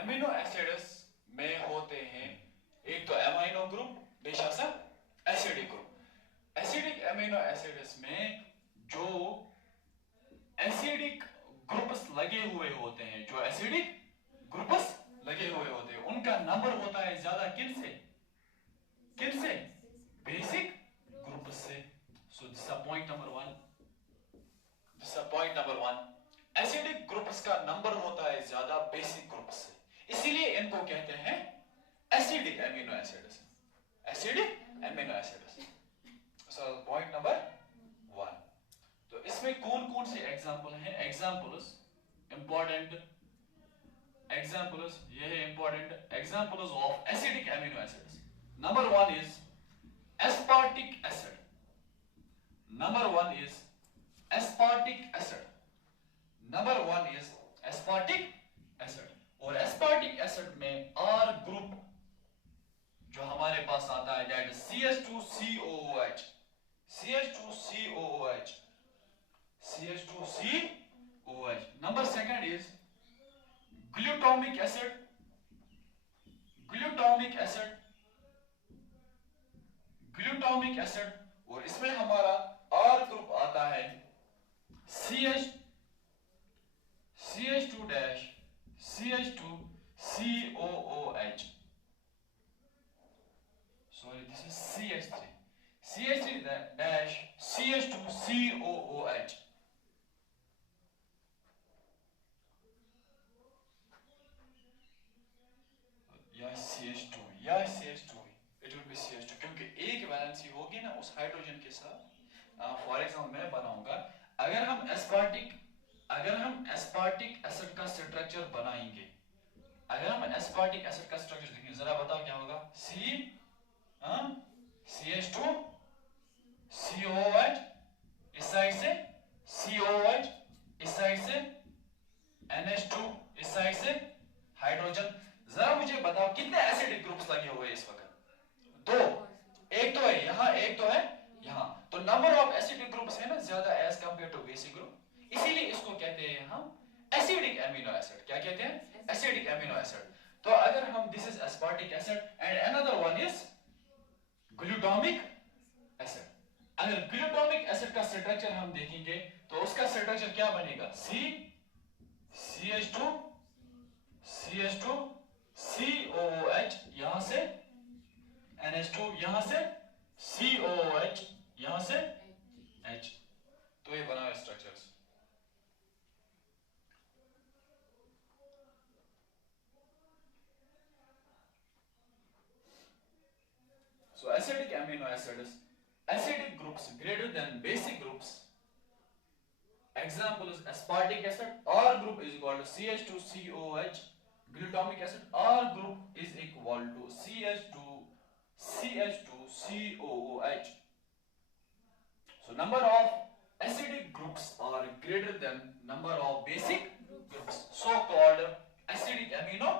Amino acids में होते हैं एक तो अमीनो ग्रुप बेशक acidic group. Acidic amino acids में जो एसिडिक ग्रुप्स लगे हुए होते हैं, जो एसिडिक ग्रुप्स लगे हुए होते हैं, उनका नंबर होता है ज्यादा किनसे बेसिक ग्रुप्स से। So this is point number 1। Acidic groups का नंबर होता है ज्यादा बेसिक ग्रुप्स से, इसीलिए इनको कहते हैं acidic amino acids. So point number 1। तो इसमें कौन कौन से एग्जांपल हैं? एग्जांपल्स इंपॉर्टेंट एग्जांपल्स, ये है important examples of acidic amino acids. Number 1 is aspartic acid। Number 1 is aspartic acid। और aspartic acid में R ग्रुप जो हमारे पास आता है that is CH2COOH। Number 2 is glutamic acid। और इसमें हमारा R ग्रुप आता है CH2COOH। Sorry, this is CH3-CH2COOH। या CH2 it will be CH2 क्योंकि एक वैलेंसी होगी ना उस हाइड्रोजन के साथ। फॉर एग्जांपल मैं बनाऊंगा, अगर हम एस्पार्टिक एसिड का स्ट्रक्चर बनाएंगे, देखेंगे जरा बताओ क्या होगा। CH2COH इस साइड से, COH इस साइड से, NH2 इस साइड से, हाइड्रोजन। जरा मुझे बताओ कितने एसिडिक ग्रुप्स लगे हुए हैं इस वक्त? 2। एक तो है यहाँ, एक तो है यहाँ। तो नंबर ऑफ एसिडिक ग्रुप्स है ना ज्यादा as compare to basic group, इसीलिए इसको कहते हैं हम एसिडिक अमीनो एसिड। क्या कहते हैं? Acidic amino acid. तो अगर हम this is aspartic acid and another one is glutamic acid. अगर ग्लूटामिक एसिड का स्ट्रक्चर हम देखेंगे तो उसका स्ट्रक्चर क्या बनेगा? CH2COOH यहां से, NH2 यहां से, COOH यहां से, H। तो ये बना structures. So acidic amino acids, acidic groups greater than basic groups. Example is aspartic acid, R group is equal to CH2COH. Glutamic acid, R group is equal to CH2COOH. So number of acidic groups are greater than number of basic groups, so called acidic amino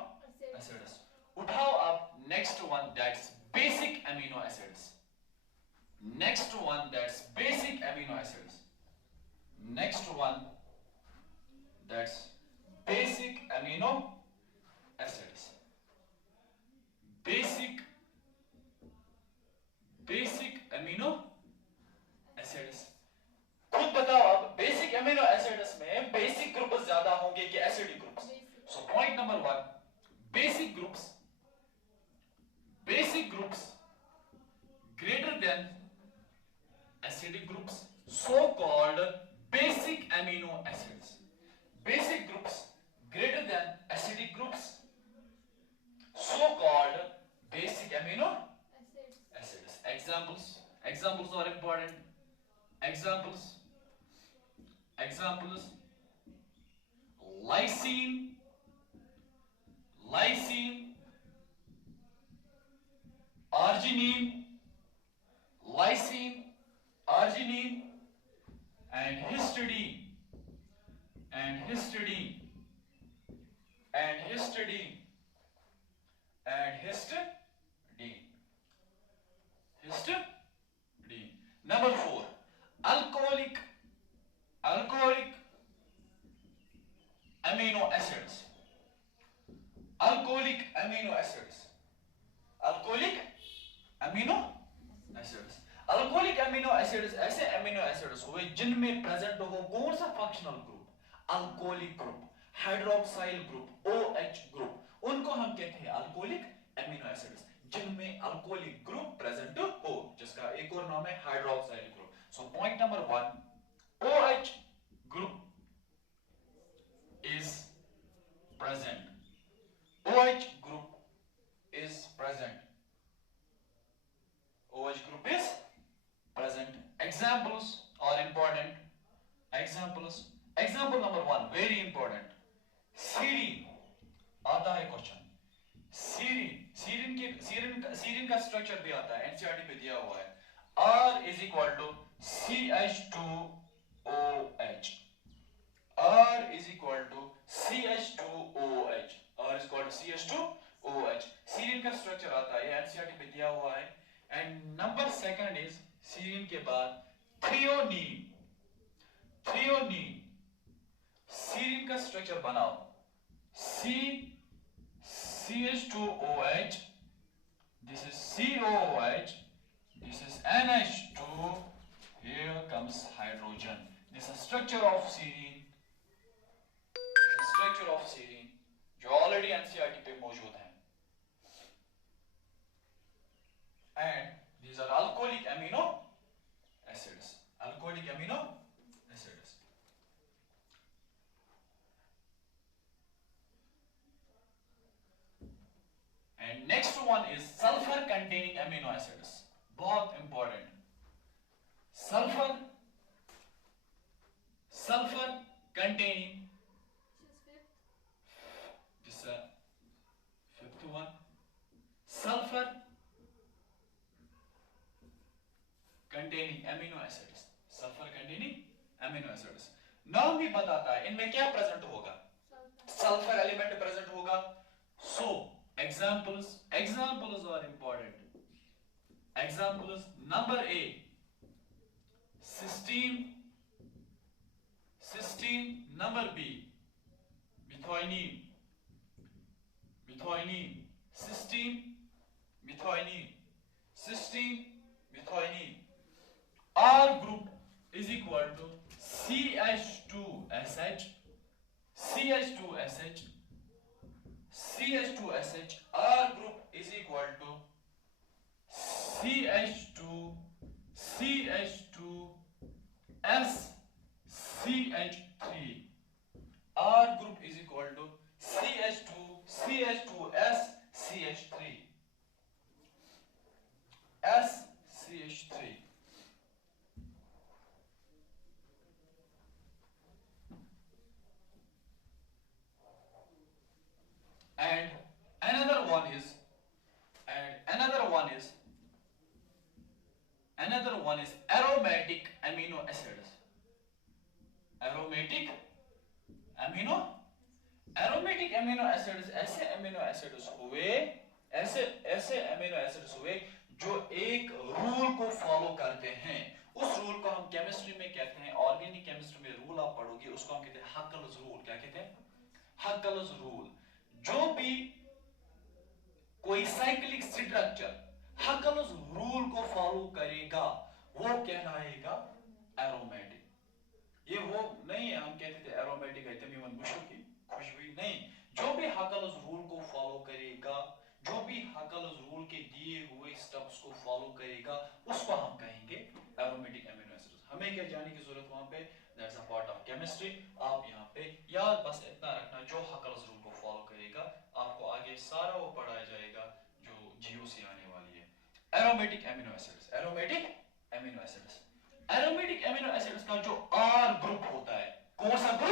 acids. उठाओ आप next one, that's basic amino acids. Next one, that's basic amino acids. Next one, that's basic amino acids. Basic amino acids. खुद बताओ अब basic amino acids में basic groups ज्यादा होंगे कि acidic groups? So point number 1, basic groups greater than acidic groups, so called basic amino acids. Basic groups greater than acidic groups, so called basic amino acids. Examples are important. Examples lysine, arginine, and histidine. Number 4, alcoholic amino acids. Alcoholic amino acids, alcoholic amino acids. Alcoholic amino acids ऐसे amino acids हुए जिनमें present हो कौन सा functional group, alcoholic group, hydroxyl group, OH group, उनको हम कहते हैं अल्कोहलिक अमीनो एसिड्स जिनमें अल्कोहलिक ग्रुप प्रेजेंट हो, जिसका एक और नाम है hydroxyl group. So point number 1, OH group is present, OH group is present, OH group is present. Examples are important. Examples, example number 1 very important, serine आता है question, serine का structure भी आता है, एनसीईआरटी पे दिया हुआ है, R is equal to CH2OH, R is equal to CH2OH, R is equal to CH2OH, serine का स्ट्रक्चर आता है, एनसीईआरटी पे दिया हुआ है। And number second is serine के बाद थ्रियोनीन, थ्रियोनीन, सीरीन का स्ट्रक्चर बनाओ, CH2OH, this is COOH, this is NH2, here comes hydrogen. This is structure of serine, this is structure of serine जो ऑलरेडी एनसीईआरटी पे मौजूद है। And these are alcoholic amino acids, alcoholic amino acids. And next one is sulfur containing amino acids, बहुत important, sulfur, sulfur containing, this is fifth one, sulfur containing amino acids, sulfur containing amino acids। नाम भी बताता है इनमें क्या present होगा, sulphur element present होगा। सो examples are important, examples number A, cysteine, number B, methionine, cysteine, methionine, R group is equal to CH2SH, R group is equal to CH2SCH3, R group is equal to CH2SCH3, SCH3। And another one is aromatic amino acids, aromatic amino acids ऐसे amino acids हुए जो एक rule को follow करते हैं। उस rule को हम केमिस्ट्री में कहते हैं, ऑर्गेनिक केमिस्ट्री में रूल आप पढ़ोगे उसको हम कहते हैं हक्कल्स रूल। क्या कहते हैं? Huckel's rule. जो भी कोई साइक्लिक स्ट्रक्चर हक्कल्स रूल को फॉलो करेगा वो कहलाएगा एरोमेटिक। ये वो नहीं है हम कहते थे एरोमेटिक है तमीमन बुशो की खुशबू, नहीं, जो भी हक्कल्स रूल को फॉलो करेगा, जो भी हक्कल्स रूल के दिए हुए स्टेप्स को फॉलो करेगा उसको हम कहेंगे एरोमेटिक अमीनो एसिड्स। हमें क्या जानने की जरूरत वहां पे, that's a part of chemistry. आप यहाँ पे याद बस इतना रखना, जो हक्कल्स रूल को फॉलो करेगा आपको आगे सारा वो पढ़ाया जाएगा जो जीओसी आने वाली है। Aromatic amino acids, aromatic amino acids का जो आर ग्रुप होता है, कौन सा ग्रुप?